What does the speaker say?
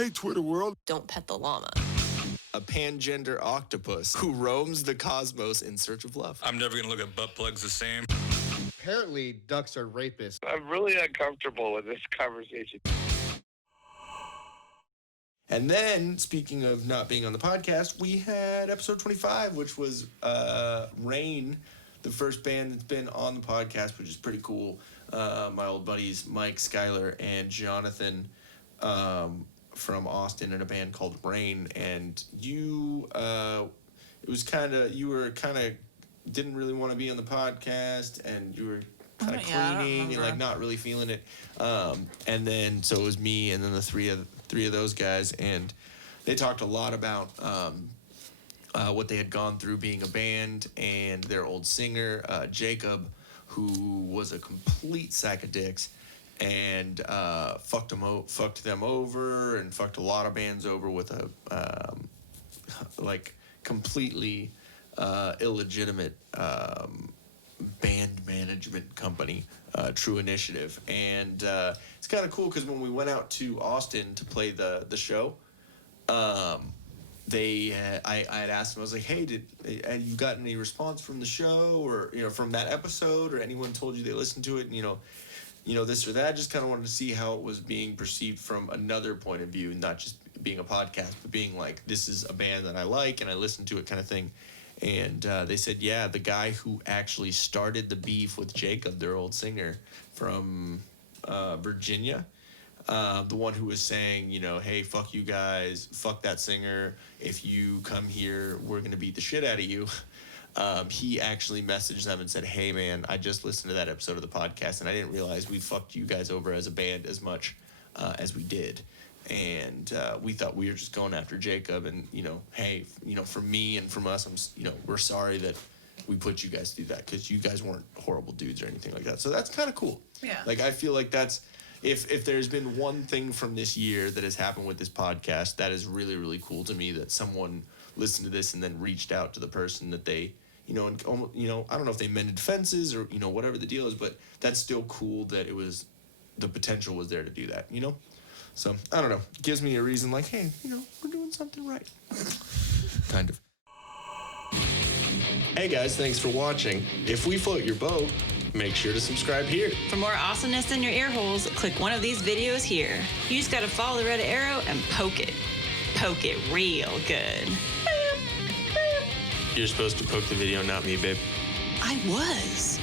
Hey, Twitter world. Don't pet the llama. A pangender octopus who roams the cosmos in search of love. I'm never going to look at butt plugs the same. Apparently, ducks are rapists. I'm really uncomfortable with this conversation. And then, speaking of not being on the podcast, we had episode 25, which was Rain, the first band that's been on the podcast, which is pretty cool. My old buddies Mike, Skylar, and Jonathan from Austin in a band called Rain. And you, you were kind of didn't really want to be on the podcast, and you were kind of cleaning and like not really feeling it. And then so it was me and then the three of those guys, and they talked a lot about what they had gone through being a band, and their old singer Jacob, who was a complete sack of dicks, and fucked them over and fucked a lot of bands over with a like completely illegitimate band management company, True Initiative. And it's kind of cool because when we went out to Austin to play the show, I had asked them, I was like, hey, had you gotten any response from the show, or from that episode, or anyone told you they listened to it, and this or that? Just kind of wanted to see how it was being perceived from another point of view, not just being a podcast, but being like, this is a band that I like and I listen to it kind of thing. And they said, yeah, the guy who actually started the beef with Jacob, their old singer from Virginia, the one who was saying, hey, fuck you guys, fuck that singer, if you come here, we're going to beat the shit out of you. He actually messaged them and said, hey, man, I just listened to that episode of the podcast, and I didn't realize we fucked you guys over as a band as much as we did. And we thought we were just going after Jacob, and hey, from me and from us, we're sorry that we put you guys through that, because you guys weren't horrible dudes or anything like that. So that's kind of cool. Yeah. Like, I feel like that's, if there's been one thing from this year that has happened with this podcast, that is really, really cool to me, that someone listened to this and then reached out to the person that they, and I don't know if they mended fences or whatever the deal is, but that's still cool that it was, the potential was there to do that. So, I don't know. It gives me a reason like, hey, we're doing something right. Kind of. Hey guys, thanks for watching. If we float your boat, make sure to subscribe here. For more awesomeness in your ear holes, click one of these videos here. You just gotta follow the red arrow and poke it. Poke it real good. You're supposed to poke the video, not me, babe. I was.